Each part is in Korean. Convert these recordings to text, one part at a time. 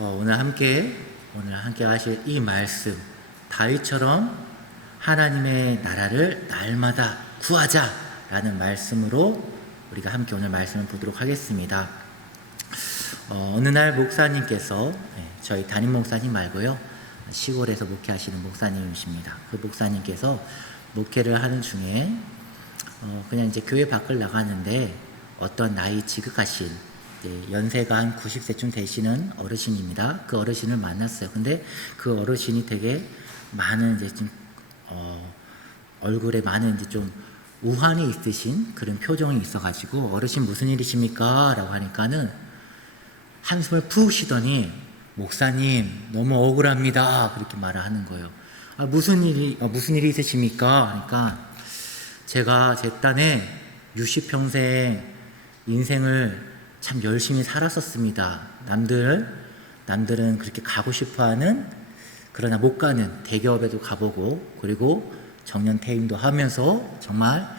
오늘 함께 하실 이 말씀, 다윗처럼 하나님의 나라를 날마다 구하자라는 말씀으로 우리가 함께 오늘 말씀을 보도록 하겠습니다. 어느 날 목사님께서, 저희 담임 목사님 말고요, 시골에서 목회하시는 목사님이십니다. 그 목사님께서 목회를 하는 중에 그냥 이제 교회 밖을 나가는데 어떤 나이 지극하신 연세가 한 90세쯤 되시는 어르신입니다. 그 어르신을 만났어요. 근데 그 어르신이 되게 많은 이제 좀 얼굴에 많은 이제 좀 우환이 있으신 그런 표정이 있어가지고, 어르신 무슨 일이십니까? 라고 하니까는 한숨을 푹 쉬더니, 목사님 너무 억울합니다, 그렇게 말을 하는 거예요. 무슨 일이 있으십니까? 그러니까 제가 제 딴에 60평생 인생을 참 열심히 살았었습니다. 남들은 그렇게 가고 싶어하는, 그러나 못 가는 대기업에도 가보고, 그리고 정년 퇴임도 하면서 정말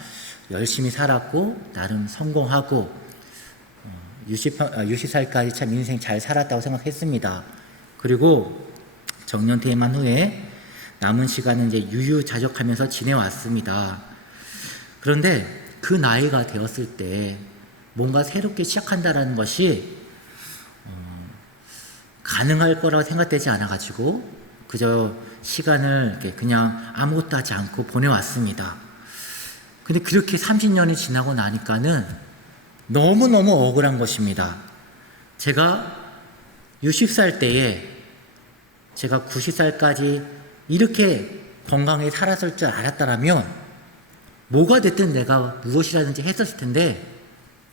열심히 살았고 나름 성공하고 60살까지 참 인생 잘 살았다고 생각했습니다. 그리고 정년 퇴임한 후에 남은 시간은 이제 유유자적하면서 지내왔습니다. 그런데 그 나이가 되었을 때 뭔가 새롭게 시작한다라는 것이 가능할 거라고 생각되지 않아가지고 그저 시간을 이렇게 그냥 아무것도 하지 않고 보내왔습니다. 근데 그렇게 30년이 지나고 나니까는 너무너무 억울한 것입니다. 제가 60살 때에 제가 90살까지 이렇게 건강하게 살았을 줄 알았다라면 뭐가 됐든 내가 무엇이라든지 했었을 텐데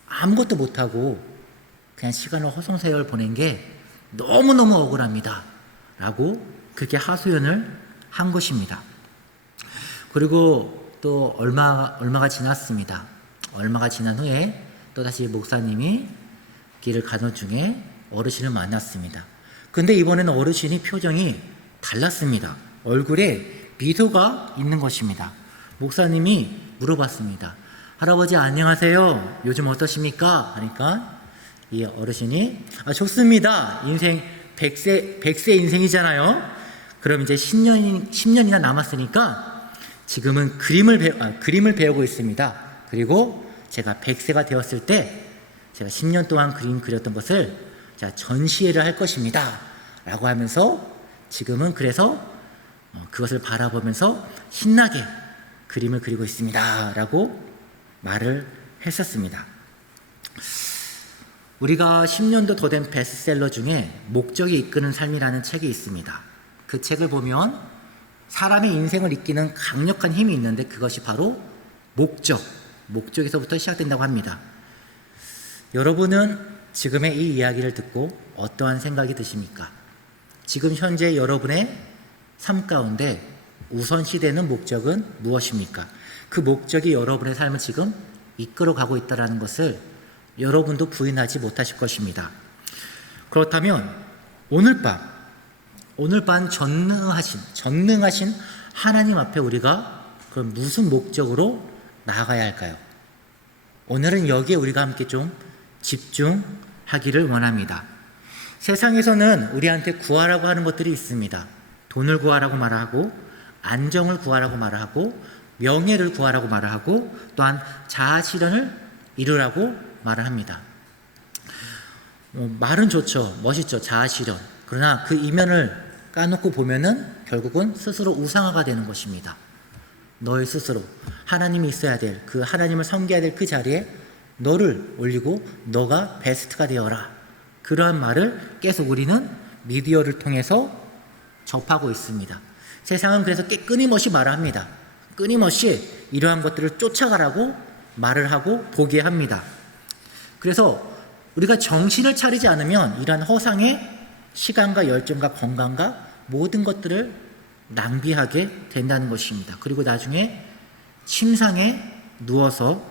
아무것도 못하고 그냥 시간을 허송세월 보낸 게 너무너무 억울합니다 라고 그렇게 하소연을 한 것입니다. 그리고 또 얼마가 지났습니다. 얼마가 지난 후에 또다시 목사님이 길을 가던 중에 어르신을 만났습니다. 근데 이번에는 어르신이 표정이 달랐습니다. 얼굴에 미소가 있는 것입니다. 목사님이 물어봤습니다. 할아버지 안녕하세요. 요즘 어떠십니까? 하니까 이 어르신이 좋습니다. 인생 100세 인생이잖아요. 그럼 이제 10년이나 남았으니까 지금은 그림을 배우고 있습니다. 그리고 제가 100세가 되었을 때 제가 10년 동안 그림 그렸던 것을 제가 전시회를 할 것입니다 라고 하면서 지금은 그래서 그것을 바라보면서 신나게 그림을 그리고 있습니다 라고 말을 했었습니다. 우리가 10년도 더 된 베스트셀러 중에 목적이 이끄는 삶이라는 책이 있습니다. 그 책을 보면 사람의 인생을 이끄는 강력한 힘이 있는데 그것이 바로 목적에서부터 시작된다고 합니다. 여러분은 지금의 이 이야기를 듣고 어떠한 생각이 드십니까? 지금 현재 여러분의 삶 가운데 우선시되는 목적은 무엇입니까? 그 목적이 여러분의 삶을 지금 이끌어가고 있다는 것을 여러분도 부인하지 못하실 것입니다. 그렇다면 오늘 밤 전능하신 하나님 앞에 우리가 그럼 무슨 목적으로 나아가야 할까요? 오늘은 여기에 우리가 함께 좀 집중하기를 원합니다. 세상에서는 우리한테 구하라고 하는 것들이 있습니다. 돈을 구하라고 말하고, 안정을 구하라고 말하고, 명예를 구하라고 말을 하고, 또한 자아실현을 이루라고 말을 합니다. 말은 좋죠. 멋있죠. 자아실현. 그러나 그 이면을 까놓고 보면은 결국은 스스로 우상화가 되는 것입니다. 너의 스스로 하나님이 있어야 될, 그 하나님을 섬겨야 될 그 자리에 너를 올리고 너가 베스트가 되어라. 그러한 말을 계속 우리는 미디어를 통해서 접하고 있습니다. 세상은 그래서 끊임없이 말을 합니다. 끊임없이 이러한 것들을 쫓아가라고 말을 하고 보게 합니다. 그래서 우리가 정신을 차리지 않으면 이러한 허상의 시간과 열정과 건강과 모든 것들을 낭비하게 된다는 것입니다. 그리고 나중에 침상에 누워서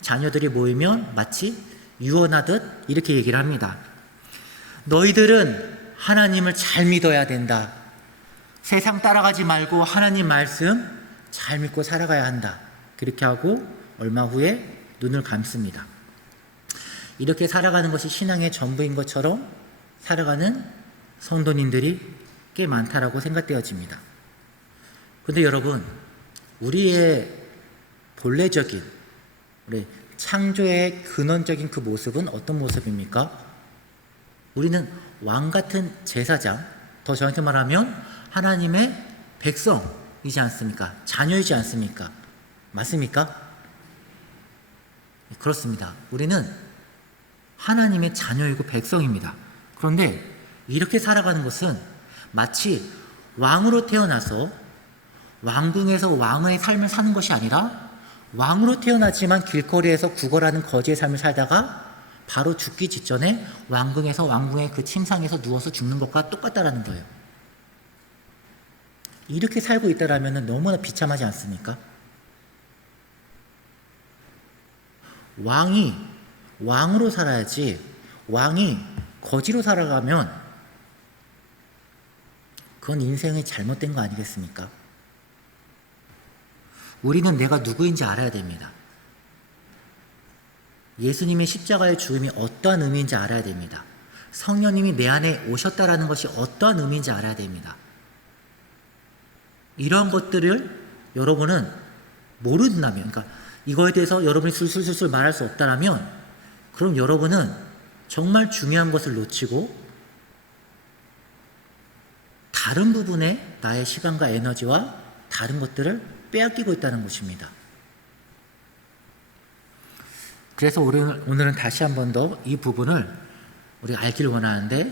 자녀들이 모이면 마치 유언하듯 이렇게 얘기를 합니다. 너희들은 하나님을 잘 믿어야 된다. 세상 따라가지 말고 하나님 말씀 잘 믿고 살아가야 한다. 그렇게 하고 얼마 후에 눈을 감습니다. 이렇게 살아가는 것이 신앙의 전부인 것처럼 살아가는 성도님들이 꽤 많다라고 생각되어집니다. 그런데 여러분, 우리의 본래적인 우리 창조의 근원적인 그 모습은 어떤 모습입니까? 우리는 왕 같은 제사장, 더 정확히 말하면 하나님의 백성이지 않습니까? 자녀이지 않습니까? 맞습니까? 그렇습니다. 우리는 하나님의 자녀이고 백성입니다. 그런데 이렇게 살아가는 것은 마치 왕으로 태어나서 왕궁에서 왕의 삶을 사는 것이 아니라 왕으로 태어났지만 길거리에서 구걸하는 거지의 삶을 살다가 바로 죽기 직전에 왕궁에서 왕궁의 그 침상에서 누워서 죽는 것과 똑같다라는 거예요. 이렇게 살고 있다라면 너무나 비참하지 않습니까? 왕이 왕으로 살아야지 왕이 거지로 살아가면 그건 인생이 잘못된 거 아니겠습니까? 우리는 내가 누구인지 알아야 됩니다. 예수님의 십자가의 죽음이 어떠한 의미인지 알아야 됩니다. 성령님이 내 안에 오셨다라는 것이 어떠한 의미인지 알아야 됩니다. 이러한 것들을 여러분은 모른다면, 그러니까 이거에 대해서 여러분이 술술술술 말할 수 없다라면, 그럼 여러분은 정말 중요한 것을 놓치고 다른 부분에 나의 시간과 에너지와 다른 것들을 빼앗기고 있다는 것입니다. 그래서 오늘은 다시 한 번 더 이 부분을 우리가 알기를 원하는데,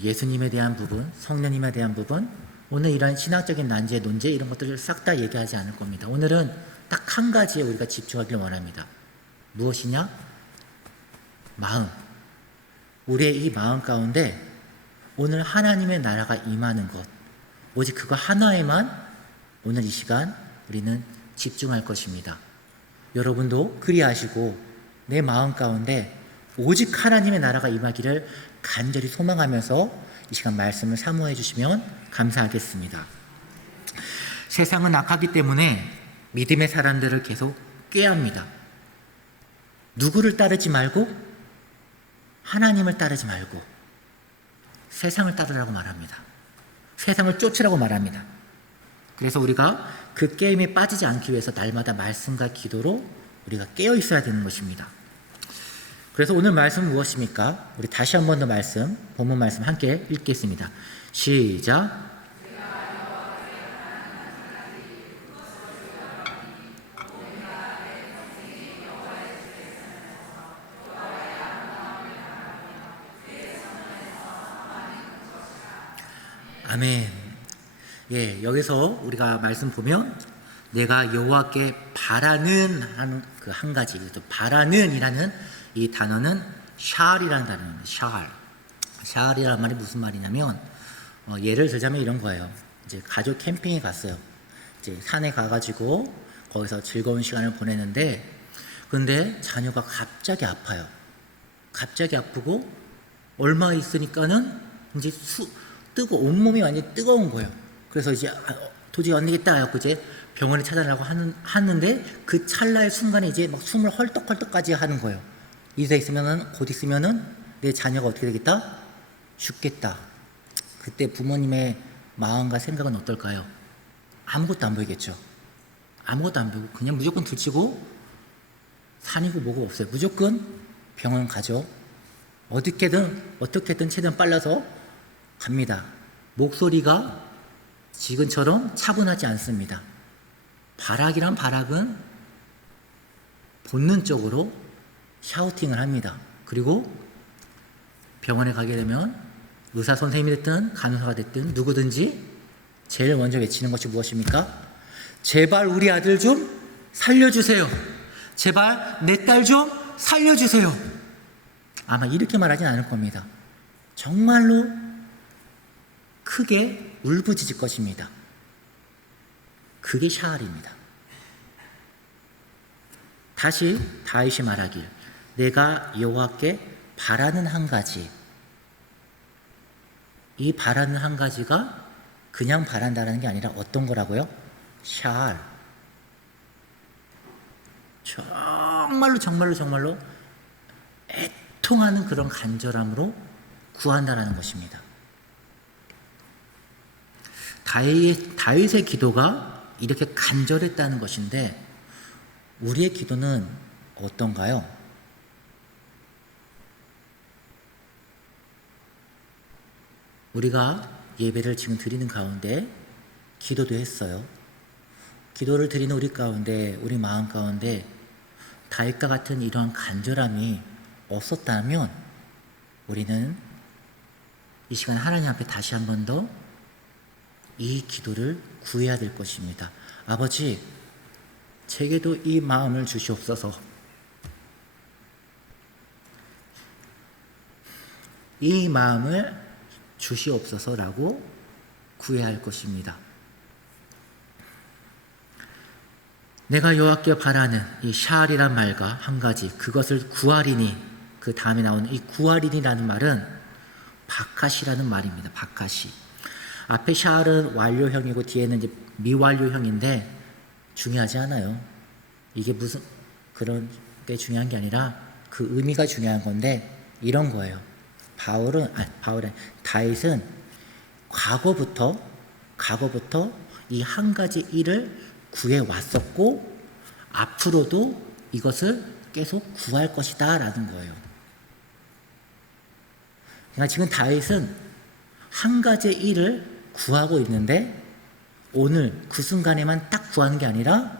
예수님에 대한 부분, 성령님에 대한 부분, 오늘 이런 신학적인 난제, 논제 이런 것들을 싹 다 얘기하지 않을 겁니다. 오늘은 딱 한 가지에 우리가 집중하기를 원합니다. 무엇이냐? 마음. 우리의 이 마음 가운데 오늘 하나님의 나라가 임하는 것, 오직 그거 하나에만 오늘 이 시간 우리는 집중할 것입니다. 여러분도 그리하시고 내 마음 가운데 오직 하나님의 나라가 임하기를 간절히 소망하면서 이 시간 말씀을 사모해 주시면 감사하겠습니다. 세상은 악하기 때문에 믿음의 사람들을 계속 꾀합니다. 누구를 따르지 말고 하나님을 따르지 말고 세상을 따르라고 말합니다. 세상을 쫓으라고 말합니다. 그래서 우리가 그 게임에 빠지지 않기 위해서 날마다 말씀과 기도로 우리가 깨어 있어야 되는 것입니다. 그래서 오늘 말씀은 무엇입니까? 우리 다시 한 번 더 말씀, 본문 말씀 함께 읽겠습니다. 시작. 아멘. 예, 여기서 우리가 말씀 보면 내가 여호와께 바라는 한 가지, 또 바라는이라는 이 단어는 샤알이라는 단어입니다. 샤알이라는 말이 무슨 말이냐면 예를 들자면 이런 거예요. 이제 가족 캠핑에 갔어요. 이제 산에 가가지고 거기서 즐거운 시간을 보내는데, 근데 자녀가 갑자기 아파요. 갑자기 아프고 얼마 있으니까는 이제 뜨고 온몸이 완전히 뜨거운 거예요. 그래서 이제 도저히 안 되겠다 해갖고 이제 병원에 찾아가려고 하는데 그 찰나의 순간에 이제 막 숨을 헐떡헐떡까지 하는 거예요. 이래 있으면은 곧 있으면은 내 자녀가 어떻게 되겠다? 죽겠다. 그때 부모님의 마음과 생각은 어떨까요? 아무것도 안 보이겠죠. 아무것도 안 보이고 그냥 무조건 들치고 산이고 뭐고 없어요. 무조건 병원 가죠. 어떻게든 최대한 빨라서 갑니다. 목소리가 지금처럼 차분하지 않습니다. 발악은 본능적으로 샤우팅을 합니다. 그리고 병원에 가게 되면 의사 선생님이 됐든 간호사가 됐든 누구든지 제일 먼저 외치는 것이 무엇입니까? 제발 우리 아들 좀 살려주세요. 제발 내 딸 좀 살려주세요. 아마 이렇게 말하진 않을 겁니다. 정말로 크게 울부짖을 것입니다. 그게 샤알입니다. 다시 다윗이 말하길 내가 여호와께 바라는 한 가지, 이 바라는 한 가지가 그냥 바란다는 게 아니라 어떤 거라고요? 샤알. 정말로 애통하는 그런 간절함으로 구한다라는 것입니다. 다윗의 기도가 이렇게 간절했다는 것인데 우리의 기도는 어떤가요? 우리가 예배를 지금 드리는 가운데 기도도 했어요. 기도를 드리는 우리 가운데, 우리 마음 가운데 다윗과 같은 이러한 간절함이 없었다면 우리는 이 시간 하나님 앞에 다시 한 번 더 이 기도를 구해야 될 것입니다. 아버지, 제게도 이 마음을 주시옵소서. 이 마음을 주시옵소서라고 구해야 할 것입니다. 내가 여호와께 바라는 이 샤알이란 말과 한 가지, 그것을 구하리니, 그 다음에 나오는 이 구하리니라는 말은 바카시라는 말입니다. 바카시. 앞에 샤알은 완료형이고 뒤에는 이제 미완료형인데 중요하지 않아요. 이게 무슨 그런 게 중요한 게 아니라 그 의미가 중요한 건데 이런 거예요. 다윗은 과거부터 이 한 가지 일을 구해 왔었고 앞으로도 이것을 계속 구할 것이다 라는 거예요. 그러니까 지금 다윗은 한 가지 일을 구하고 있는데 오늘 그 순간에만 딱 구하는 게 아니라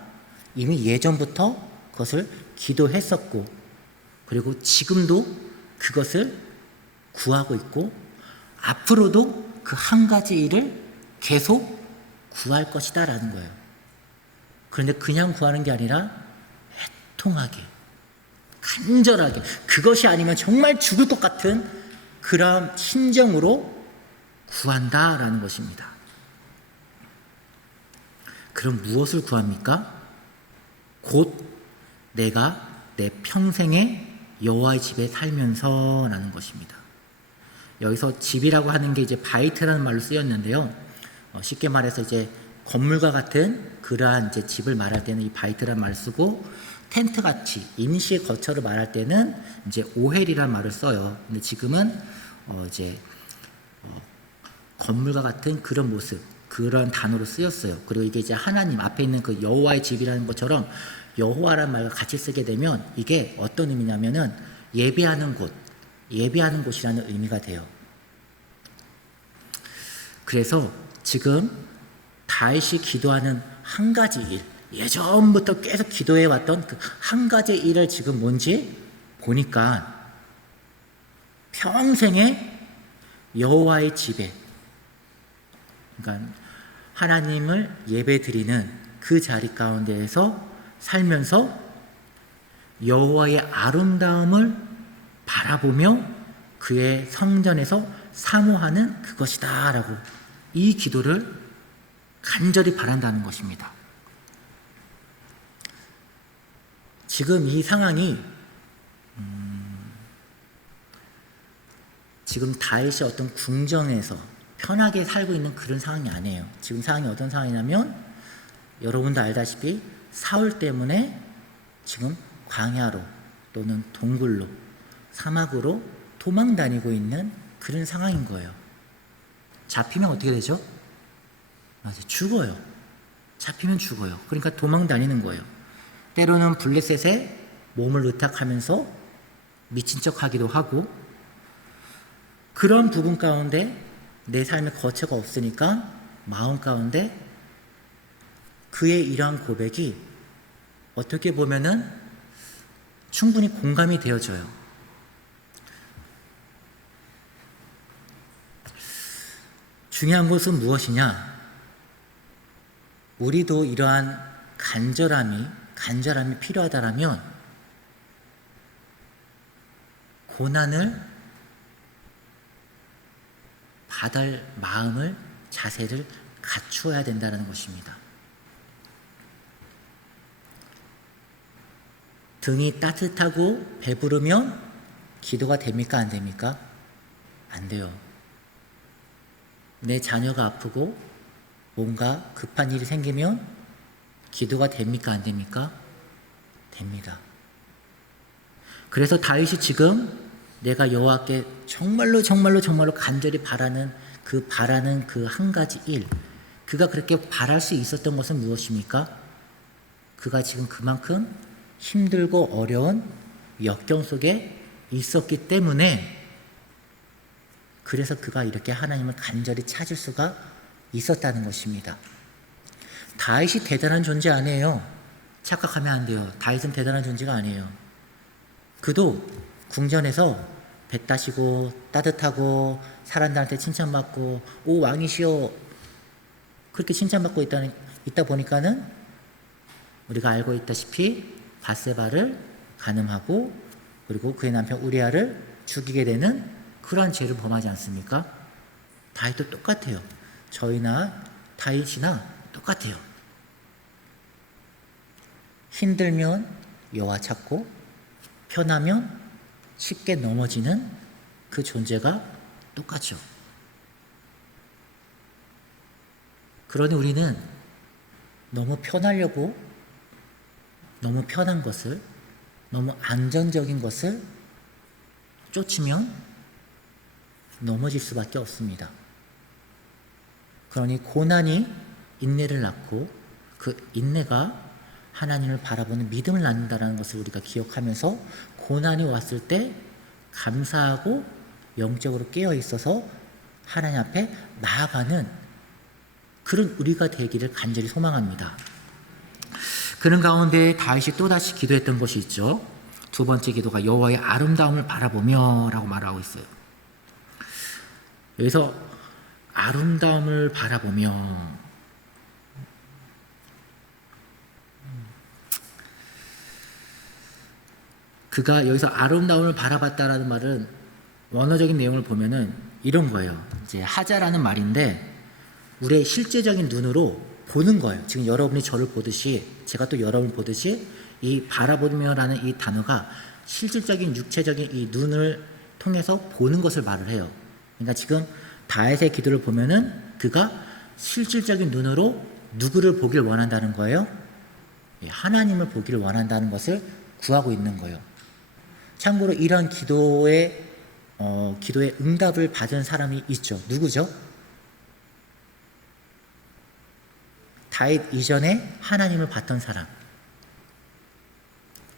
이미 예전부터 그것을 기도했었고 그리고 지금도 그것을 구하고 있고 앞으로도 그 한 가지 일을 계속 구할 것이다 라는 거예요. 그런데 그냥 구하는 게 아니라 애통하게, 간절하게, 그것이 아니면 정말 죽을 것 같은 그런 심정으로 구한다라는 것입니다. 그럼 무엇을 구합니까? 곧 내가 내 평생에 여호와의 집에 살면서라는 것입니다. 여기서 집이라고 하는 게 이제 바이트라는 말로 쓰였는데요. 쉽게 말해서 이제 건물과 같은 그러한 이제 집을 말할 때는 이 바이트라는 말을 쓰고 텐트 같이 임시의 거처를 말할 때는 이제 오헬이라는 말을 써요. 근데 지금은 건물과 같은 그런 모습, 그런 단어로 쓰였어요. 그리고 이게 이제 하나님 앞에 있는 그 여호와의 집이라는 것처럼 여호와라는 말과 같이 쓰게 되면 이게 어떤 의미냐면은 예배하는 곳이라는 의미가 돼요. 그래서 지금 다윗이 기도하는 한 가지 일, 예전부터 계속 기도해왔던 그 한 가지 일을 지금 뭔지 보니까 평생에 여호와의 집에, 그러니까 하나님을 예배드리는 그 자리 가운데에서 살면서 여호와의 아름다움을 바라보며 그의 성전에서 사모하는 그것이다 라고 이 기도를 간절히 바란다는 것입니다. 지금 이 상황이 지금 다윗이 어떤 궁정에서 편하게 살고 있는 그런 상황이 아니에요. 지금 상황이 어떤 상황이냐면 여러분도 알다시피 사울 때문에 지금 광야로 또는 동굴로 사막으로 도망 다니고 있는 그런 상황인 거예요. 잡히면 어떻게 되죠? 맞아요. 죽어요. 잡히면 죽어요. 그러니까 도망 다니는 거예요. 때로는 블레셋에 몸을 의탁하면서 미친 척 하기도 하고 그런 부분 가운데 내 삶에 거처가 없으니까 마음 가운데 그의 이러한 고백이 어떻게 보면은 충분히 공감이 되어져요. 중요한 것은 무엇이냐? 우리도 이러한 간절함이 필요하다라면 고난을 받을 마음을, 자세를 갖추어야 된다는 것입니다. 등이 따뜻하고 배부르면 기도가 됩니까? 안 됩니까? 안 돼요. 내 자녀가 아프고 뭔가 급한 일이 생기면 기도가 됩니까? 안 됩니까? 됩니다. 그래서 다윗이 지금 내가 여호와께 정말로 정말로 정말로 간절히 바라는 그 한 가지 일, 그가 그렇게 바랄 수 있었던 것은 무엇입니까? 그가 지금 그만큼 힘들고 어려운 역경 속에 있었기 때문에, 그래서 그가 이렇게 하나님을 간절히 찾을 수가 있었다는 것입니다. 다윗이 대단한 존재 아니에요. 착각하면 안 돼요. 다윗은 대단한 존재가 아니에요. 그도 궁전에서 배 따시고 따뜻하고 사람들한테 칭찬받고 오 왕이시여 그렇게 칭찬받고 있다 보니까는 우리가 알고 있다시피 밧세바를 간음하고 그리고 그의 남편 우리아를 죽이게 되는 그러한 죄를 범하지 않습니까? 다윗도 똑같아요. 저희나 다윗이나 똑같아요. 힘들면 여호와 찾고 편하면 쉽게 넘어지는 그 존재가 똑같죠. 그러니 우리는 너무 편하려고 너무 편한 것을, 너무 안정적인 것을 쫓으면 넘어질 수밖에 없습니다. 그러니 고난이 인내를 낳고 그 인내가 하나님을 바라보는 믿음을 낳는다는 것을 우리가 기억하면서 고난이 왔을 때 감사하고 영적으로 깨어 있어서 하나님 앞에 나아가는 그런 우리가 되기를 간절히 소망합니다. 그런 가운데 다윗이 또다시 기도했던 것이 있죠. 두 번째 기도가 여호와의 아름다움을 바라보며 라고 말하고 있어요. 여기서 아름다움을 바라보며, 그가 여기서 아름다움을 바라봤다라는 말은 원어적인 내용을 보면은 이런 거예요. 이제 하자라는 말인데 우리의 실제적인 눈으로 보는 거예요. 지금 여러분이 저를 보듯이, 제가 또 여러분을 보듯이 이 바라보며라는 이 단어가 실질적인 육체적인 이 눈을 통해서 보는 것을 말을 해요. 그러니까 지금 다윗의 기도를 보면은 그가 실질적인 눈으로 누구를 보길 원한다는 거예요? 하나님을 보기를 원한다는 것을 구하고 있는 거예요. 참고로 이런 기도에 응답을 받은 사람이 있죠. 누구죠? 다윗 이전에 하나님을 봤던 사람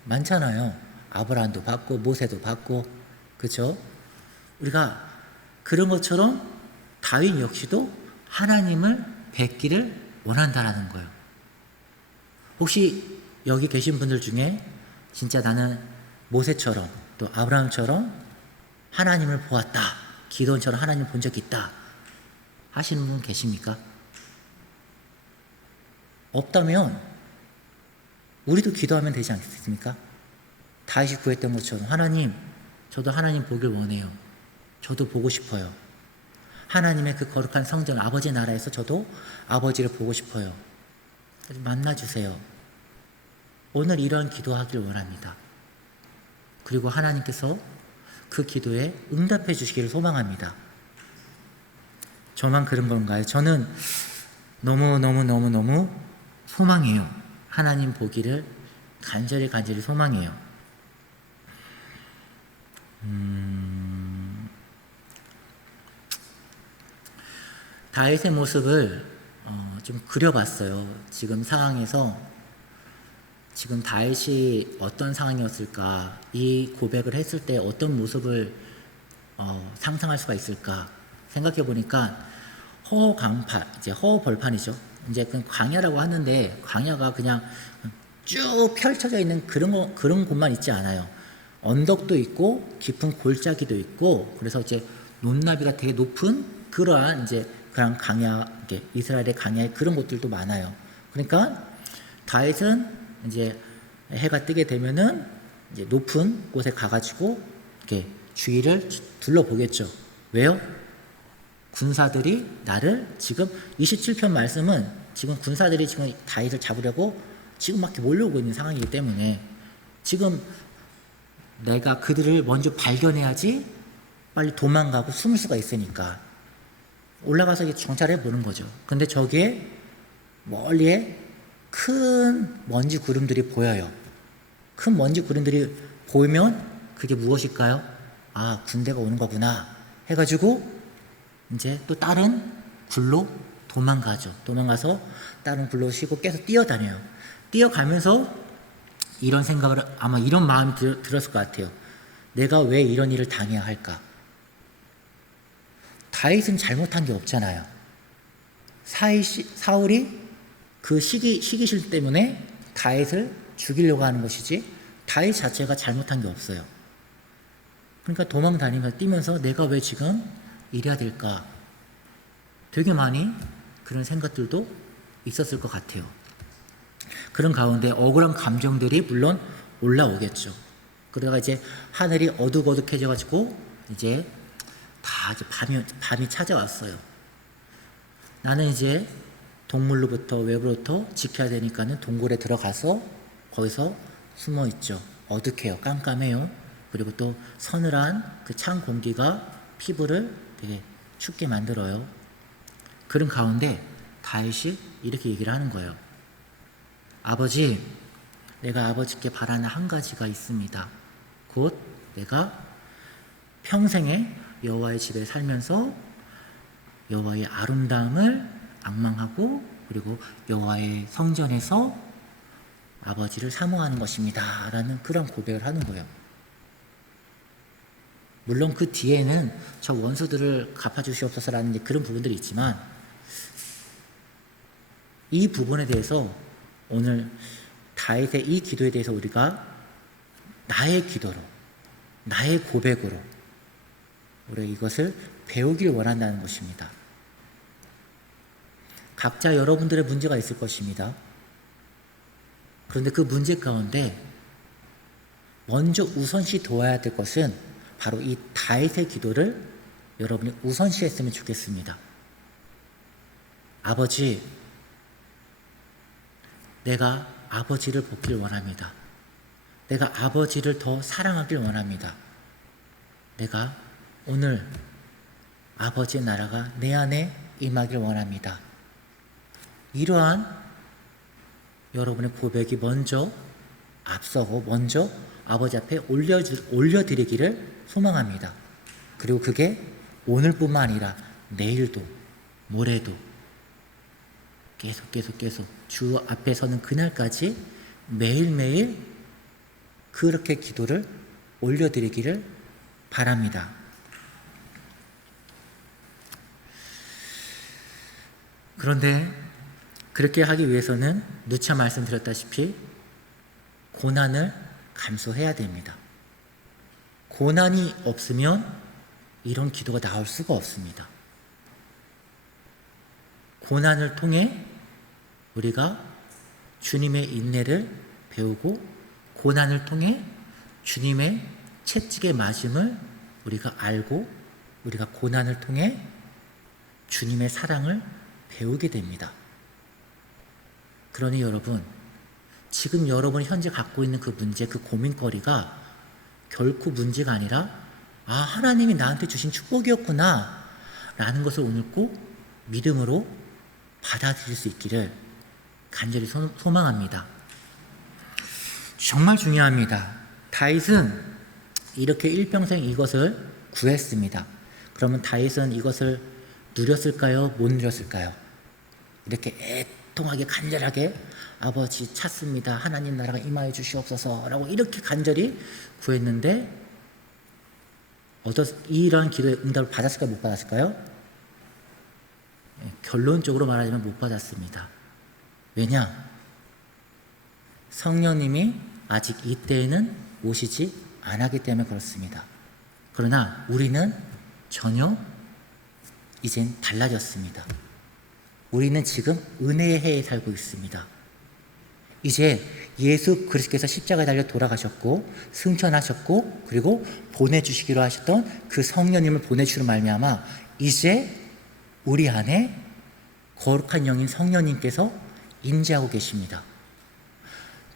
많잖아요. 아브라함도 받고 모세도 받고, 그렇죠? 우리가 그런 것처럼 다윗 역시도 하나님을 뵙기를 원한다라는 거예요. 혹시 여기 계신 분들 중에 진짜 나는 모세처럼 또 아브라함처럼 하나님을 보았다, 기도원처럼 하나님을 본 적이 있다 하시는 분 계십니까? 없다면 우리도 기도하면 되지 않겠습니까? 다윗이 구했던 것처럼 하나님, 저도 하나님 보길 원해요. 저도 보고 싶어요. 하나님의 그 거룩한 성전 아버지 나라에서 저도 아버지를 보고 싶어요. 만나주세요. 오늘 이런 기도하길 원합니다. 그리고 하나님께서 그 기도에 응답해 주시기를 소망합니다. 저만 그런 건가요? 저는 너무 소망해요. 하나님 보기를 간절히 소망해요. 다윗의 모습을 좀 그려봤어요. 지금 상황에서 지금 다윗이 어떤 상황이었을까, 이 고백을 했을 때 어떤 모습을 상상할 수가 있을까 생각해 보니까 허허강판, 이제 허허벌판이죠. 이제 그 광야라고 하는데 광야가 그냥 쭉 펼쳐져 있는 그런 곳만 있지 않아요. 언덕도 있고 깊은 골짜기도 있고, 그래서 이제 논나비가 되게 높은 그러한 이제 그런 강야, 이스라엘의 강야의 그런 곳들도 많아요. 그러니까 다윗은 이제 해가 뜨게 되면은 이제 높은 곳에 가가지고 이렇게 주위를 둘러보겠죠. 왜요? 군사들이 나를 지금 27편 말씀은 지금 군사들이 지금 다윗을 잡으려고 지금 막 몰려오고 있는 상황이기 때문에 지금 내가 그들을 먼저 발견해야지 빨리 도망가고 숨을 수가 있으니까 올라가서 정찰해 보는 거죠. 근데 저기에 멀리에 큰 먼지 구름들이 보여요. 큰 먼지 구름들이 보이면 그게 무엇일까요? 아, 군대가 오는 거구나 해가지고 이제 또 다른 굴로 도망가죠. 도망가서 다른 굴로 쉬고 계속 뛰어다녀요. 뛰어가면서 이런 생각을, 아마 이런 마음이 들었을 것 같아요. 내가 왜 이런 일을 당해야 할까? 다윗은 잘못한 게 없잖아요. 사울이 그 시기실 때문에 다윗을 죽이려고 하는 것이지 다윗 자체가 잘못한 게 없어요. 그러니까 도망다니면서 뛰면서 내가 왜 지금 이래야 될까? 되게 많이 그런 생각들도 있었을 것 같아요. 그런 가운데 억울한 감정들이 물론 올라오겠죠. 그러다가 이제 하늘이 어둑어둑해져가지고 이제 다 이제 밤이 찾아왔어요. 나는 이제 동물로부터 외부로부터 지켜야 되니까는 동굴에 들어가서 거기서 숨어 있죠. 어둑해요. 깜깜해요. 그리고 또 서늘한 그 찬 공기가 피부를 되게 춥게 만들어요. 그런 가운데 다윗이 이렇게 얘기를 하는 거예요. 아버지, 내가 아버지께 바라는 한 가지가 있습니다. 곧 내가 평생에 여호와의 집에 살면서 여호와의 아름다움을 앙망하고 그리고 여호와의 성전에서 아버지를 사모하는 것입니다. 라는 그런 고백을 하는 거예요. 물론 그 뒤에는 저 원수들을 갚아주시옵소서라는 그런 부분들이 있지만 이 부분에 대해서 오늘 다윗의 이 기도에 대해서 우리가 나의 기도로, 나의 고백으로 우리 이것을 배우길 원한다는 것입니다. 각자 여러분들의 문제가 있을 것입니다. 그런데 그 문제 가운데 먼저 우선시 도와야 될 것은 바로 이 다윗의 기도를 여러분이 우선시했으면 좋겠습니다. 아버지, 내가 아버지를 돕길 원합니다. 내가 아버지를 더 사랑하길 원합니다. 내가 오늘 아버지의 나라가 내 안에 임하길 원합니다. 이러한 여러분의 고백이 먼저 앞서고 먼저 아버지 앞에 올려드리기를 소망합니다. 그리고 그게 오늘뿐만 아니라 내일도 모레도 계속 주 앞에 서는 그날까지 매일매일 그렇게 기도를 올려드리기를 바랍니다. 그런데 그렇게 하기 위해서는 누차 말씀드렸다시피 고난을 감수해야 됩니다. 고난이 없으면 이런 기도가 나올 수가 없습니다. 고난을 통해 우리가 주님의 인내를 배우고 고난을 통해 주님의 채찍의 맞음을 우리가 알고 우리가 고난을 통해 주님의 사랑을 배우게 됩니다. 그러니 여러분, 지금 여러분이 현재 갖고 있는 그 문제, 그 고민거리가 결코 문제가 아니라 아, 하나님이 나한테 주신 축복이었구나 라는 것을 오늘 꼭 믿음으로 받아들일 수 있기를 간절히 소망합니다. 정말 중요합니다. 다윗은 이렇게 일평생 이것을 구했습니다. 그러면 다윗은 이것을 누렸을까요? 못 누렸을까요? 이렇게 애통하게 간절하게 아버지 찾습니다. 하나님 나라가 임하여 주시옵소서 라고 이렇게 간절히 구했는데 이러한 기도의 응답을 받았을까요? 못 받았을까요? 결론적으로 말하자면 못 받았습니다. 왜냐? 성령님이 아직 이때에는 오시지 않았기 때문에 그렇습니다. 그러나 우리는 전혀 이젠 달라졌습니다. 우리는 지금 은혜의 해에 살고 있습니다. 이제 예수 그리스도께서 십자가에 달려 돌아가셨고 승천하셨고 그리고 보내주시기로 하셨던 그 성령님을 보내주시로 말미암아 이제 우리 안에 거룩한 영인 성령님께서 임재하고 계십니다.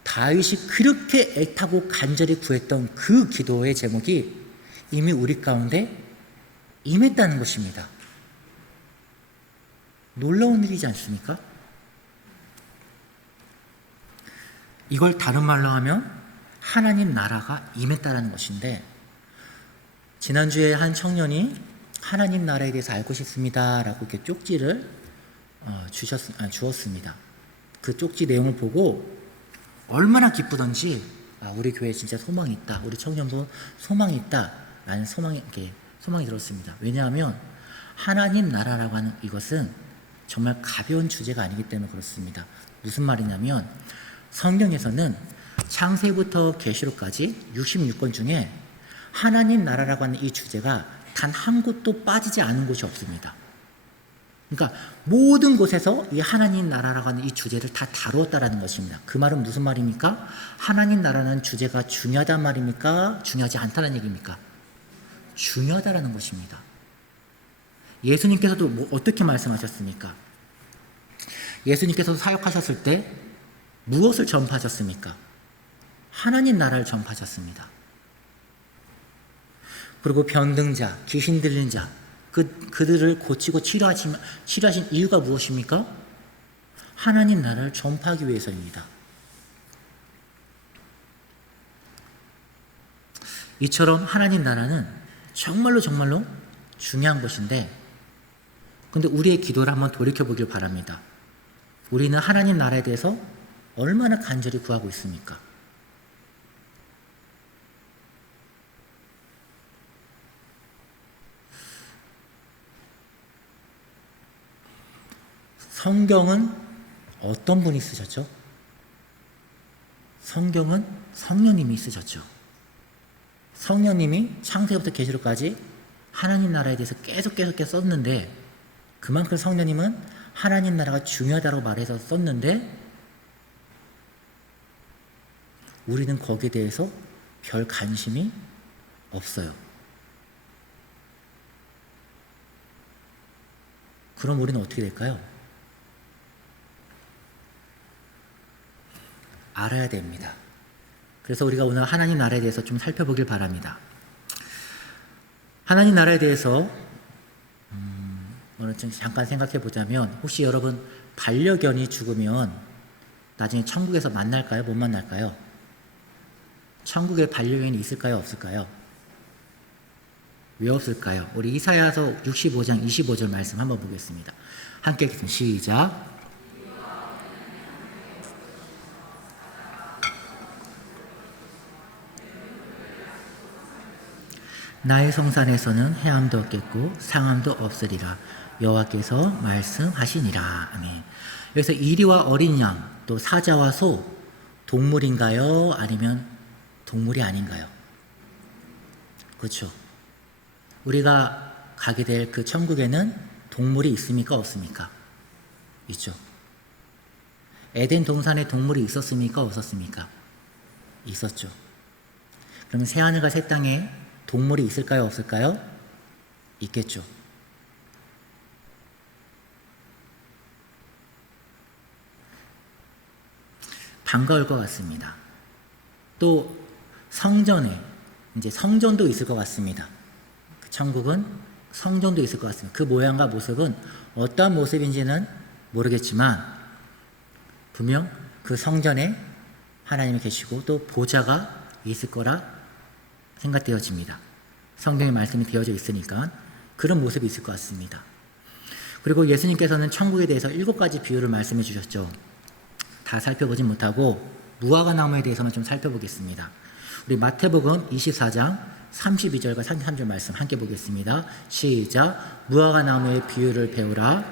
다윗이 그렇게 애타고 간절히 구했던 그 기도의 제목이 이미 우리 가운데 임했다는 것입니다. 놀라운 일이지 않습니까? 이걸 다른 말로 하면 하나님 나라가 임했다는 것인데 지난주에 한 청년이 하나님 나라에 대해서 알고 싶습니다 라고 이렇게 쪽지를 주었습니다. 그 쪽지 내용을 보고 얼마나 기쁘던지, 우리 교회에 진짜 소망이 있다, 우리 청년도 소망이 있다 라는 소망이 들었습니다. 왜냐하면 하나님 나라라고 하는 이것은 정말 가벼운 주제가 아니기 때문에 그렇습니다. 무슨 말이냐면 성경에서는 창세부터 계시록까지 66권 중에 하나님 나라라고 하는 이 주제가 단 한 곳도 빠지지 않은 곳이 없습니다. 그러니까 모든 곳에서 이 하나님 나라라고 하는 이 주제를 다 다루었다라는 것입니다. 그 말은 무슨 말입니까? 하나님 나라는 주제가 중요하단 말입니까? 중요하지 않다는 얘기입니까? 중요하다라는 것입니다. 예수님께서도 어떻게 말씀하셨습니까? 예수님께서 사역하셨을 때 무엇을 전파하셨습니까? 하나님 나라를 전파하셨습니다. 그리고 병든자, 귀신 들린 자, 그들을 고치고 치료하신 이유가 무엇입니까? 하나님 나라를 전파하기 위해서입니다. 이처럼 하나님 나라는 정말로 중요한 것인데, 근데 우리의 기도를 한번 돌이켜보길 바랍니다. 우리는 하나님 나라에 대해서 얼마나 간절히 구하고 있습니까? 성경은 어떤 분이 쓰셨죠? 성경은 성령님이 쓰셨죠. 성령님이 창세부터 계시록까지 하나님 나라에 대해서 계속 썼는데, 그만큼 성령님은 하나님 나라가 중요하다고 말해서 썼는데 우리는 거기에 대해서 별 관심이 없어요. 그럼 우리는 어떻게 될까요? 알아야 됩니다. 그래서 우리가 오늘 하나님 나라에 대해서 좀 살펴보길 바랍니다. 하나님 나라에 대해서 오늘 좀 잠깐 생각해 보자면, 혹시 여러분 반려견이 죽으면 나중에 천국에서 만날까요? 못 만날까요? 천국에 반려견이 있을까요? 없을까요? 왜 없을까요? 우리 이사야서 65장 25절 말씀 한번 보겠습니다. 함께 읽겠습니다. 시작. 나의 성산에서는 해함도 없겠고 상함도 없으리라. 여호와께서 말씀하시니라. 아멘. 여기서 이리와 어린 양, 또 사자와 소, 동물인가요? 아니면 동물이 아닌가요? 그렇죠. 우리가 가게 될 그 천국에는 동물이 있습니까? 없습니까? 있죠. 에덴 동산에 동물이 있었습니까? 없었습니까? 있었죠. 그러면 새하늘과 새 땅에 동물이 있을까요? 없을까요? 있겠죠. 반가울 것 같습니다. 또 성전에 이제 성전도 있을 것 같습니다. 그 천국은 성전도 있을 것 같습니다. 그 모양과 모습은 어떠한 모습인지는 모르겠지만 분명 그 성전에 하나님이 계시고 또 보좌가 있을 거라 생각되어집니다. 성경의 말씀이 되어져 있으니까 그런 모습이 있을 것 같습니다. 그리고 예수님께서는 천국에 대해서 7가지 비유를 말씀해 주셨죠. 다 살펴보진 못하고 무화과 나무에 대해서만 좀 살펴보겠습니다. 우리 마태복음 24장 32절과 33절 말씀 함께 보겠습니다. 시작. 무화과 나무의 비유를 배우라.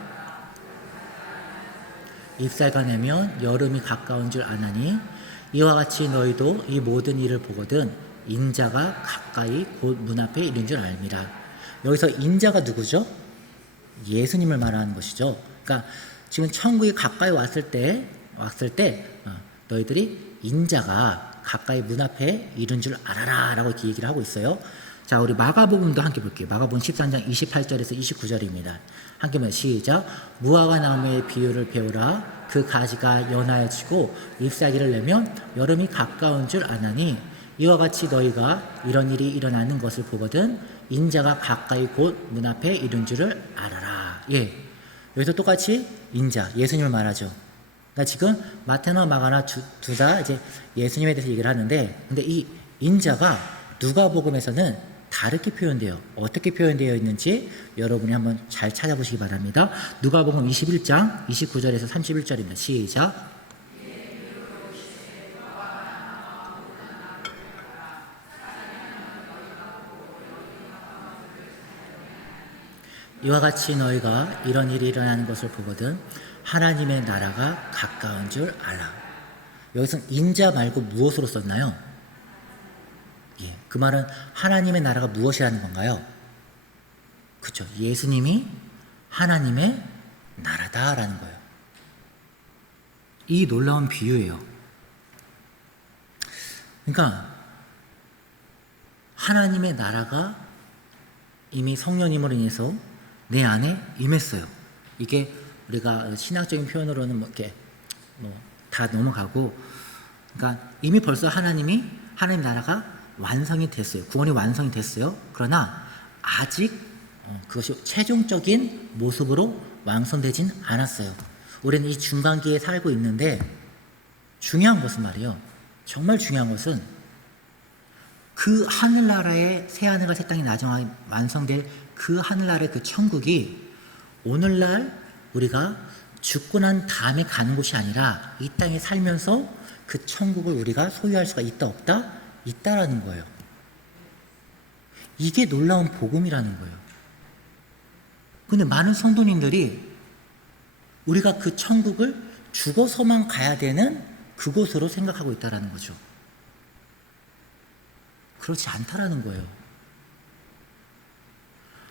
잎사귀가 내면 여름이 가까운 줄 아나니 이와 같이 너희도 이 모든 일을 보거든 인자가 가까이 곧 문 앞에 이른 줄 알미라. 여기서 인자가 누구죠? 예수님을 말하는 것이죠. 그러니까 지금 천국이 가까이 왔을 때 너희들이 인자가 가까이 문 앞에 이른 줄 알아라 라고 이렇게 얘기를 하고 있어요. 자, 우리 마가복음도 함께 볼게요. 마가복음 13장 28절에서 29절입니다. 함께 보면 시작. 무화과 나무의 비유를 배우라. 그 가지가 연하여지고 잎사귀를 내면 여름이 가까운 줄 아나니 이와 같이 너희가 이런 일이 일어나는 것을 보거든 인자가 가까이 곧 문 앞에 이른 줄을 알아라. 예, 여기서 똑같이 인자, 예수님을 말하죠. 그러니까 지금 마태나 마가나 둘 다 이제 예수님에 대해서 얘기를 하는데, 근데 이 인자가 누가복음에서는 다르게 표현돼요. 어떻게 표현되어 있는지 여러분이 한번 잘 찾아보시기 바랍니다. 누가복음 21장 29절에서 31절입니다. 시작. 이와 같이 너희가 이런 일이 일어나는 것을 보거든 하나님의 나라가 가까운 줄 알아. 여기서 인자 말고 무엇으로 썼나요? 예, 그 말은 하나님의 나라가 무엇이라는 건가요? 그렇죠. 예수님이 하나님의 나라다라는 거예요. 이 놀라운 비유예요. 그러니까 하나님의 나라가 이미 성령님으로 인해서 내 안에 임했어요. 이게 우리가 신학적인 표현으로는 뭐 이렇게 다 넘어가고, 그러니까 이미 벌써 하나님 나라가 완성이 됐어요. 구원이 완성이 됐어요. 그러나 아직 그것이 최종적인 모습으로 완성되진 않았어요. 우리는 이 중간기에 살고 있는데, 중요한 것은 말이에요. 정말 중요한 것은 그 하늘나라의 새하늘과 새 땅이 나중에 완성될 그 하늘나라의 그 천국이 오늘날 우리가 죽고 난 다음에 가는 곳이 아니라 이 땅에 살면서 그 천국을 우리가 소유할 수가 있다 없다? 있다라는 거예요. 이게 놀라운 복음이라는 거예요. 근데 많은 성도님들이 우리가 그 천국을 죽어서만 가야 되는 그곳으로 생각하고 있다라는 거죠. 그렇지 않다라는 거예요.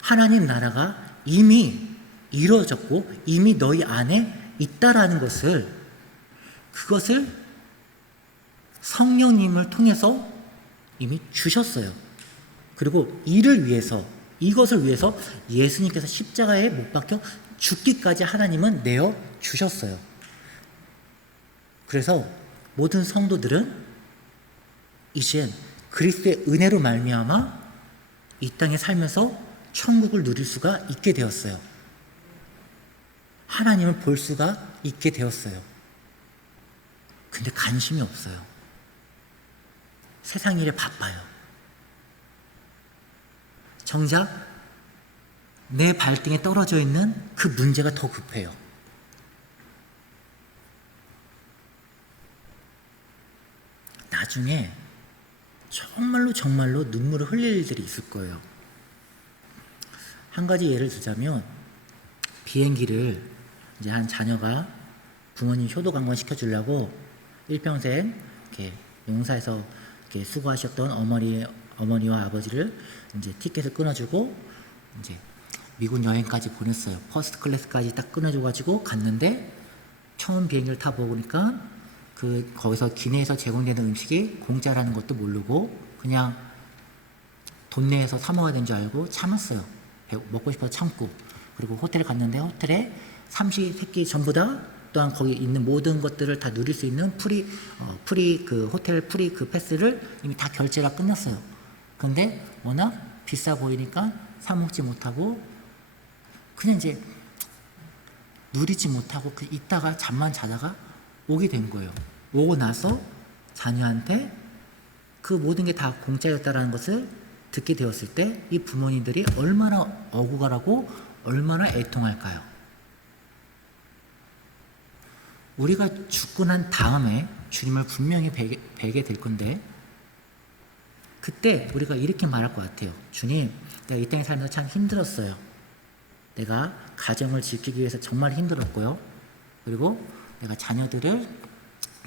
하나님 나라가 이미 이루어졌고 이미 너희 안에 있다라는 것을, 그것을 성령님을 통해서 이미 주셨어요. 그리고 이를 위해서, 이것을 위해서 예수님께서 십자가에 못 박혀 죽기까지 하나님은 내어 주셨어요. 그래서 모든 성도들은 이젠 그리스도의 은혜로 말미암아 이 땅에 살면서 천국을 누릴 수가 있게 되었어요. 하나님을 볼 수가 있게 되었어요. 근데 관심이 없어요. 세상 일에 바빠요. 정작 내 발등에 떨어져 있는 그 문제가 더 급해요. 나중에 정말로 눈물을 흘릴 일들이 있을 거예요. 한 가지 예를 들자면, 비행기를 이제 한 자녀가 부모님 효도 관광 시켜주려고 일평생 이렇게 용사에서 이렇게 수고하셨던 어머니와 아버지를 이제 티켓을 끊어주고 이제 미국 여행까지 보냈어요. 퍼스트 클래스까지 딱 끊어줘가지고 갔는데, 처음 비행기를 타보니까 거기서 기내에서 제공되는 음식이 공짜라는 것도 모르고 그냥 돈 내서 사 먹어야 되는 줄 알고 참았어요. 먹고 싶어서 참고. 그리고 호텔에 갔는데 호텔에 삼시세끼 전부 다, 또한 거기 있는 모든 것들을 다 누릴 수 있는 호텔 프리 그 패스를 이미 다 결제가 끝났어요. 근데 워낙 비싸 보이니까 사 먹지 못하고 그냥 이제 누리지 못하고 있다가 잠만 자다가 오게 된 거예요. 오고 나서 자녀한테 그 모든 게 다 공짜였다라는 것을 듣게 되었을 때 이 부모님들이 얼마나 억울하고 얼마나 애통할까요? 우리가 죽고 난 다음에 주님을 분명히 뵈게 될 건데, 그때 우리가 이렇게 말할 것 같아요. 주님, 내가 이 땅에 살면서 참 힘들었어요. 내가 가정을 지키기 위해서 정말 힘들었고요. 그리고 내가 자녀들을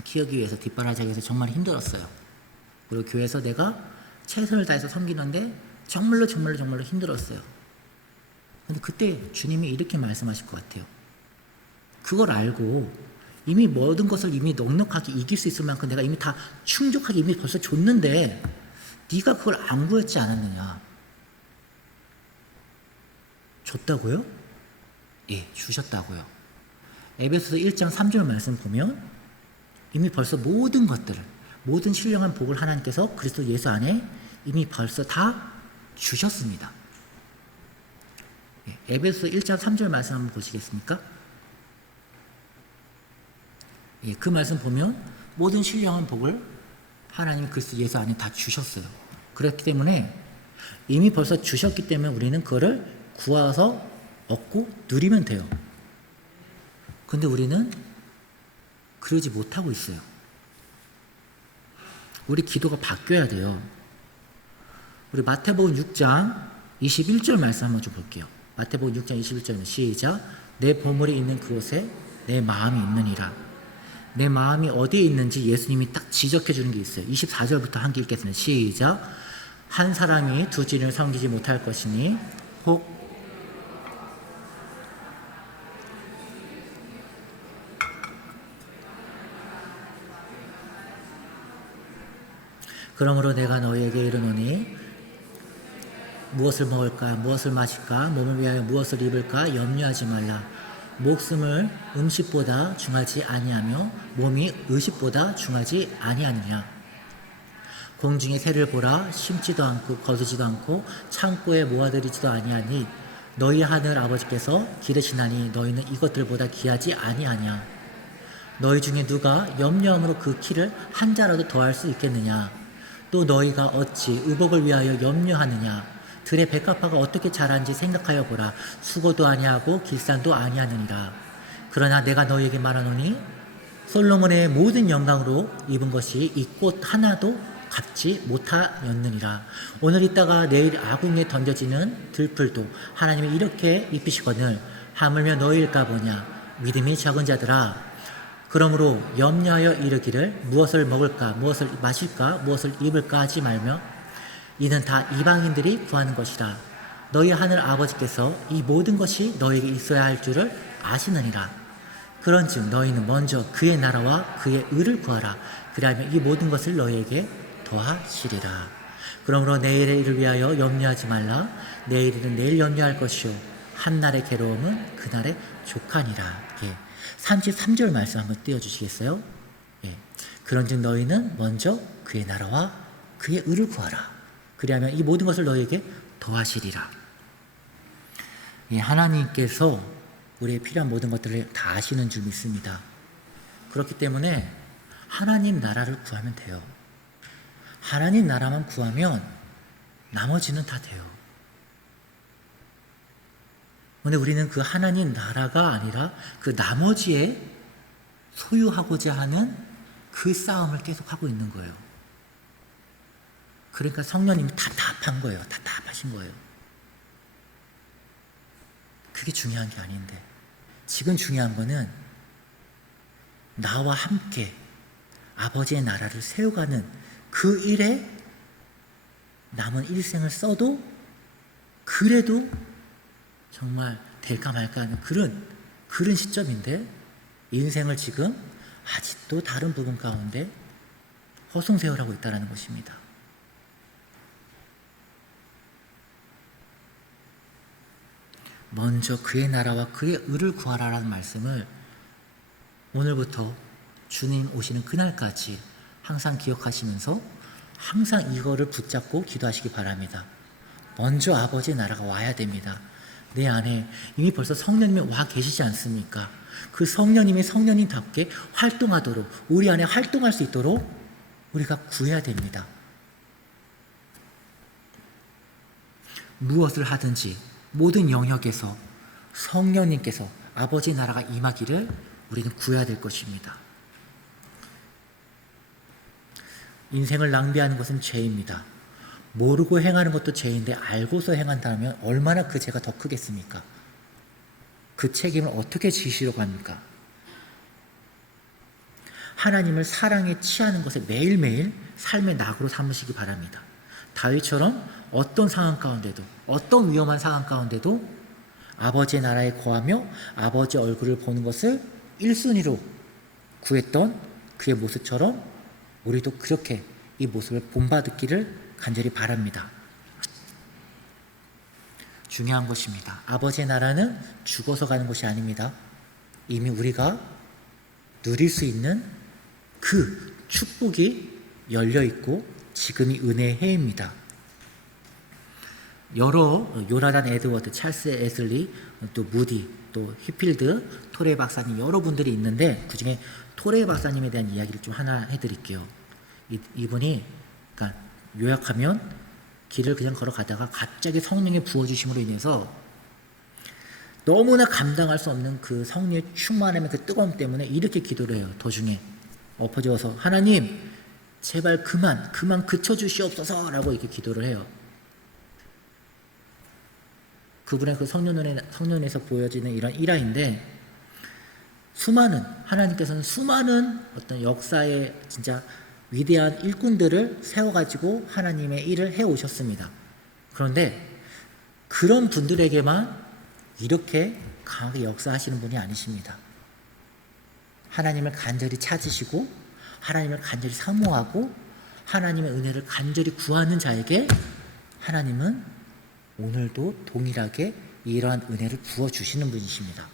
키우기 위해서, 뒷바라지하기 위해서 정말 힘들었어요. 그리고 교회에서 내가 최선을 다해서 섬기는데 정말로 힘들었어요. 근데 그때 주님이 이렇게 말씀하실 것 같아요. 그걸 알고 이미 모든 것을 이미 넉넉하게 이길 수 있을 만큼 내가 이미 다 충족하게 이미 벌써 줬는데 네가 그걸 안 구했지 않았느냐. 줬다고요? 예, 주셨다고요. 에베소서 1장 3절 말씀 보면 이미 벌써 모든 것들을, 모든 신령한 복을 하나님께서 그리스도 예수 안에 이미 벌써 다 주셨습니다. 예, 에베소서 1장 3절 말씀 한번 보시겠습니까? 예, 그 말씀 보면 모든 신령한 복을 하나님 그리스도 예수 안에 다 주셨어요. 그렇기 때문에 이미 벌써 주셨기 때문에 우리는 그거를 구하서 얻고 누리면 돼요. 근데 우리는 그러지 못하고 있어요. 우리 기도가 바뀌어야 돼요. 우리 마태복음 6장 21절 말씀 한번 좀 볼게요. 마태복음 6장 21절은 시작. 내 보물이 있는 그곳에 내 마음이 있느니라. 내 마음이 어디에 있는지 예수님이 딱 지적해 주는 게 있어요. 24절부터 함께 읽겠습니다. 시작. 한 사람이 두 주인을 섬기지 못할 것이니 혹 그러므로 내가 너희에게 이르노니 무엇을 먹을까 무엇을 마실까 몸을 위하여 무엇을 입을까 염려하지 말라. 목숨을 음식보다 중하지 아니하며 몸이 의식보다 중하지 아니하느냐. 공중의 새를 보라. 심지도 않고 거두지도 않고 창고에 모아들이지도 아니하니 너희 하늘 아버지께서 기르시나니 너희는 이것들보다 귀하지 아니하냐. 너희 중에 누가 염려함으로 그 키를 한 자라도 더할 수 있겠느냐. 또 너희가 어찌 의복을 위하여 염려하느냐. 들의 백합화가 어떻게 자라는지 생각하여 보라. 수고도 아니하고 길산도 아니하느니라. 그러나 내가 너희에게 말하노니 솔로몬의 모든 영광으로 입은 것이 이 꽃 하나도 갚지 못하였느니라. 오늘 있다가 내일 아궁이에 던져지는 들풀도 하나님이 이렇게 입히시거늘 하물며 너희일까 보냐. 믿음이 적은 자들아. 그러므로 염려하여 이르기를 무엇을 먹을까 무엇을 마실까 무엇을 입을까 하지 말며 이는 다 이방인들이 구하는 것이라. 너희 하늘 아버지께서 이 모든 것이 너에게 있어야 할 줄을 아시느니라. 그런즉 너희는 먼저 그의 나라와 그의 의를 구하라. 그리하면 이 모든 것을 너희에게 더하시리라. 그러므로 내일의 일을 위하여 염려하지 말라. 내일은 내일 염려할 것이요 한날의 괴로움은 그날의 족하니라. 예. 33절 말씀 한번 띄워주시겠어요? 예. 그런즉 너희는 먼저 그의 나라와 그의 의를 구하라. 그리하면 이 모든 것을 너희에게 더하시리라. 예. 하나님께서 우리의 필요한 모든 것들을 다 아시는 줄 믿습니다. 그렇기 때문에 하나님 나라를 구하면 돼요. 하나님 나라만 구하면 나머지는 다 돼요. 근데 우리는 그 하나님 나라가 아니라 그 나머지에 소유하고자 하는 그 싸움을 계속 하고 있는 거예요. 그러니까 성령님이 답답한 거예요. 답답하신 거예요. 그게 중요한 게 아닌데 지금 중요한 거는 나와 함께 아버지의 나라를 세워가는 그 일에 남은 일생을 써도 그래도 정말 될까 말까 하는 그런 시점인데 인생을 지금 아직도 다른 부분 가운데 허송세월하고 있다는 것입니다. 먼저 그의 나라와 그의 의를 구하라라는 말씀을 오늘부터 주님 오시는 그날까지 항상 기억하시면서 항상 이거를 붙잡고 기도하시기 바랍니다. 먼저 아버지의 나라가 와야 됩니다. 내 안에 이미 벌써 성령님이 와 계시지 않습니까? 그 성령님이 성령님답게 활동하도록 우리 안에 활동할 수 있도록 우리가 구해야 됩니다. 무엇을 하든지 모든 영역에서 성령님께서 아버지의 나라가 임하기를 우리는 구해야 될 것입니다. 인생을 낭비하는 것은 죄입니다. 모르고 행하는 것도 죄인데 알고서 행한다면 얼마나 그 죄가 더 크겠습니까? 그 책임을 어떻게 지시려고 합니까? 하나님을 사랑에 취하는 것을 매일매일 삶의 낙으로 삼으시기 바랍니다. 다윗처럼 어떤 상황 가운데도 어떤 위험한 상황 가운데도 아버지의 나라에 거하며 아버지의 얼굴을 보는 것을 1순위로 구했던 그의 모습처럼 우리도 그렇게 이 모습을 본받기를 간절히 바랍니다. 중요한 것입니다. 아버지의 나라는 죽어서 가는 것이 아닙니다. 이미 우리가 누릴 수 있는 그 축복이 열려있고 지금이 은혜의 해입니다. 여러 요나단 에드워드, 찰스 에슬리, 또 무디, 또 히필드, 토레 박사님 여러 분들이 있는데 그 중에 토레 박사님에 대한 이야기를 좀 하나 해드릴게요. 이분이 그러니까 요약하면 길을 그냥 걸어가다가 갑자기 성령의 부어주심으로 인해서 너무나 감당할 수 없는 그 성령의 충만함의 그 뜨거움 때문에 이렇게 기도를 해요. 도중에 엎어져서 하나님 제발 그만 그쳐주시옵소서 라고 이렇게 기도를 해요. 그분의 그 성령에서 보여지는 이런 일화인데, 하나님께서는 수많은 어떤 역사의 진짜 위대한 일꾼들을 세워가지고 하나님의 일을 해오셨습니다. 그런데 그런 분들에게만 이렇게 강하게 역사하시는 분이 아니십니다. 하나님을 간절히 찾으시고 하나님을 간절히 사모하고 하나님의 은혜를 간절히 구하는 자에게 하나님은 오늘도 동일하게 이러한 은혜를 부어주시는 분이십니다.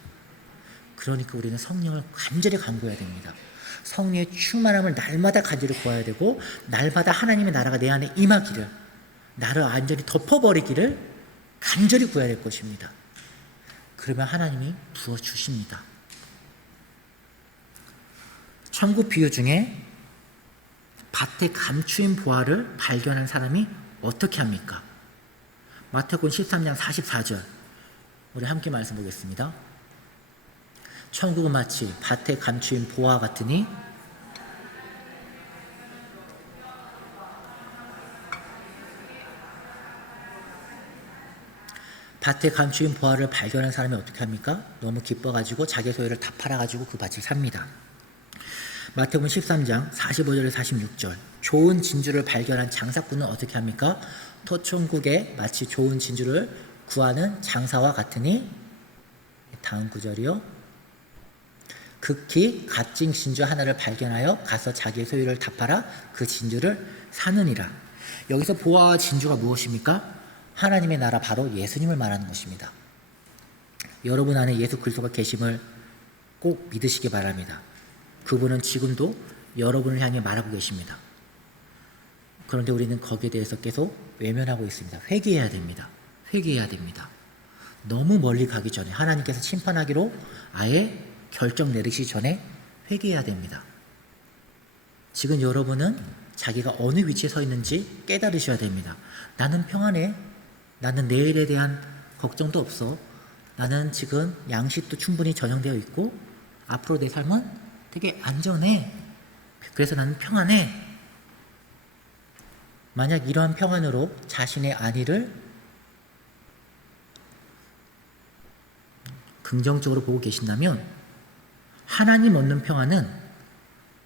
그러니까 우리는 성령을 간절히 간구해야 됩니다. 성령의 충만함을 날마다 간절히 구해야 되고, 날마다 하나님의 나라가 내 안에 임하기를, 나를 완전히 덮어버리기를 간절히 구해야 될 것입니다. 그러면 하나님이 부어주십니다. 천국 비유 중에 밭에 감추인 보화를 발견한 사람이 어떻게 합니까? 마태복음 13장 44절 우리 함께 말씀 보겠습니다. 천국은 마치 밭에 감추인 보화 같으니 밭에 감추인 보화를 발견한 사람이 어떻게 합니까? 너무 기뻐가지고 자기 소유를 다 팔아가지고 그 밭을 삽니다. 마태복음 13장 45절에서 46절 좋은 진주를 발견한 장사꾼은 어떻게 합니까? 토천국에 마치 좋은 진주를 구하는 장사와 같으니, 다음 구절이요. 극히 값진 진주 하나를 발견하여 가서 자기의 소유를 다 팔아 그 진주를 사느니라. 여기서 보화와 진주가 무엇입니까? 하나님의 나라, 바로 예수님을 말하는 것입니다. 여러분 안에 예수 그리스도가 계심을 꼭 믿으시기 바랍니다. 그분은 지금도 여러분을 향해 말하고 계십니다. 그런데 우리는 거기에 대해서 계속 외면하고 있습니다. 회개해야 됩니다. 회개해야 됩니다. 너무 멀리 가기 전에, 하나님께서 심판하기로 아예 결정 내리시기 전에 회개해야 됩니다. 지금 여러분은 자기가 어느 위치에 서 있는지 깨달으셔야 됩니다. 나는 평안해. 나는 내일에 대한 걱정도 없어. 나는 지금 양식도 충분히 전용되어 있고 앞으로 내 삶은 되게 안전해. 그래서 나는 평안해. 만약 이러한 평안으로 자신의 안위를 긍정적으로 보고 계신다면, 하나님 얻는 평안은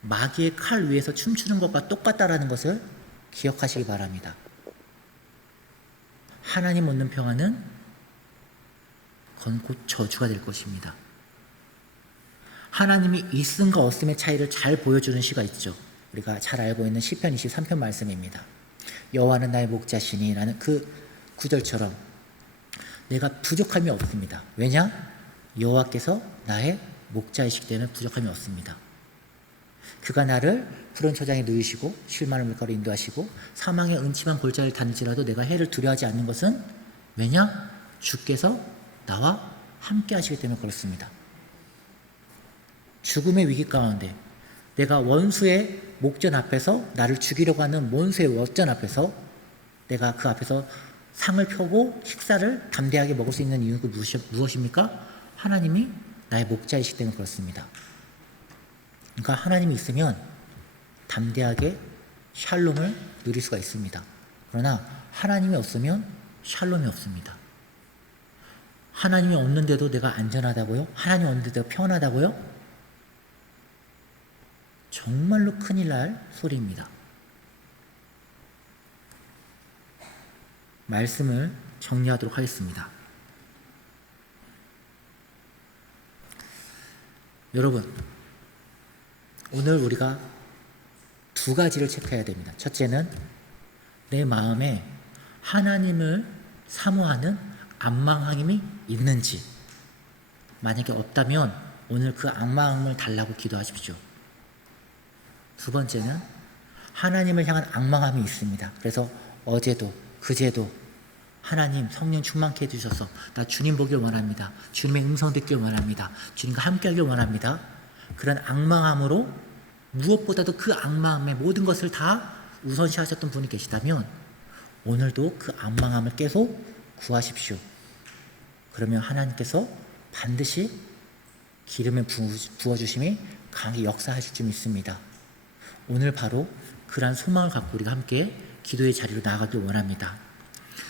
마귀의 칼 위에서 춤추는 것과 똑같다라는 것을 기억하시기 바랍니다. 하나님 얻는 평안은 그건 곧 저주가 될 것입니다. 하나님이 있음과 없음의 차이를 잘 보여주는 시가 있죠. 우리가 잘 알고 있는 시편 23편 말씀입니다. 여호와는 나의 목자시니 라는 그 구절처럼 내가 부족함이 없습니다. 왜냐? 여호와께서 나의 목자이시기 때문에 부족함이 없습니다. 그가 나를 푸른 초장에 누이시고 쉴 만한 물가로 인도하시고 사망의 은침한 골짜기를 다닐지라도 내가 해를 두려워하지 않는 것은 왜냐? 주께서 나와 함께 하시기 때문에 그렇습니다. 죽음의 위기 가운데 내가 원수의 목전 앞에서, 나를 죽이려고 하는 원수의 원전 앞에서 내가 그 앞에서 상을 펴고 식사를 담대하게 먹을 수 있는 이유가 무엇입니까? 하나님이 나의 목자이시기 때문에 그렇습니다. 그러니까 하나님이 있으면 담대하게 샬롬을 누릴 수가 있습니다. 그러나 하나님이 없으면 샬롬이 없습니다. 하나님이 없는데도 내가 안전하다고요? 하나님이 없는데도 평안하다고요? 정말로 큰일 날 소리입니다. 말씀을 정리하도록 하겠습니다. 여러분, 오늘 우리가 두 가지를 체크해야 됩니다. 첫째는 내 마음에 하나님을 사모하는 안망함이 있는지, 만약에 없다면 오늘 그 안망함을 달라고 기도하십시오. 두 번째는 하나님을 향한 앙망함이 있습니다. 그래서 어제도 그제도 하나님 성령 충만케 해주셔서 나 주님 보길 원합니다. 주님의 음성 듣길 원합니다. 주님과 함께 하길 원합니다. 그런 앙망함으로, 무엇보다도 그 앙망함에 모든 것을 다 우선시하셨던 분이 계시다면 오늘도 그 안망함을 계속 구하십시오. 그러면 하나님께서 반드시 기름을 부어주심이 강하게 역사하실 줄 믿습니다. 오늘 바로 그러한 소망을 갖고 우리가 함께 기도의 자리로 나아가길 원합니다.